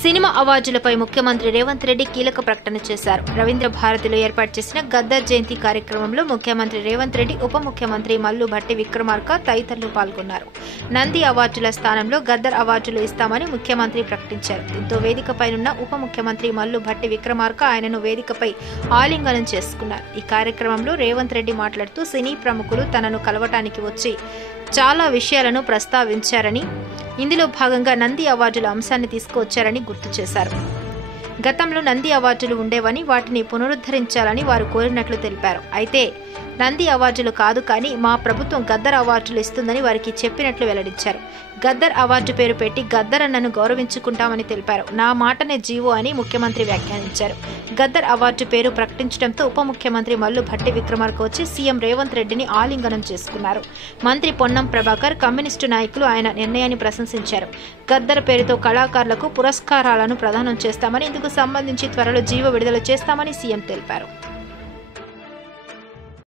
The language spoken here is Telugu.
సినిమా అవార్డులపై ముఖ్యమంత్రి రేవంత్ రెడ్డి కీలక ప్రకటన చేశారు. రవీంద్ర భారతిలో ఏర్పాటు చేసిన గద్దర్ జయంతి కార్యక్రమంలో ముఖ్యమంత్రి రేవంత్ రెడ్డి, ఉప ముఖ్యమంత్రి మల్లు భట్టి విక్రమార్క తదితరులు పాల్గొన్నారు. నంది అవార్డుల స్థానంలో గద్దర్ అవార్డులు ఇస్తామని ముఖ్యమంత్రి ప్రకటించారు. దీంతో వేదికపైనున్న ఉప ముఖ్యమంత్రి మల్లు భట్టి విక్రమార్క ఆయనను వేదికపై ఆలింగనం చేసుకున్నారు. ఈ కార్యక్రమంలో రేవంత్ రెడ్డి మాట్లాడుతూ సినీ ప్రముఖులు తనను కలవటానికి వచ్చి చాలా విషయాలను ప్రస్తావించారని, ఇందులో భాగంగా నంది అవార్డుల అంశాన్ని తీసుకువచ్చారని గుర్తు చేశారు. గతంలో నంది అవార్డులు ఉండేవని వాటిని పునరుద్ధరించాలని వారు కోరినట్లు తెలిపారు. అయితే నంది అవార్డులు కాదు కానీ మా ప్రభుత్వం గద్దర్ అవార్డులు ఇస్తుందని వారికి చెప్పినట్లు వెల్లడించారు. గద్దర్ అవార్డు పేరు పెట్టి గద్దర్ అన్నను గౌరవించుకుంటామని తెలిపారు. నా మాటనే జీవో అని ముఖ్యమంత్రి వ్యాఖ్యానించారు. గద్దర్ అవార్డు పేరు ప్రకటించడంతో ఉప ముఖ్యమంత్రి మల్లు భట్టి విక్రమార్క వచ్చి సీఎం రేవంత్ రెడ్డిని ఆలింగనం చేసుకున్నారు. మంత్రి పొన్నం ప్రభాకర్, కమ్యూనిస్టు నాయకులు ఆయన నిర్ణయాన్ని ప్రశంసించారు. గద్దర్ పేరుతో కళాకారులకు పురస్కారాలను ప్రదానం చేస్తామని, ఇందుకు సంబంధించి త్వరలో జీవో విడుదల చేస్తామని సీఎం తెలిపారు.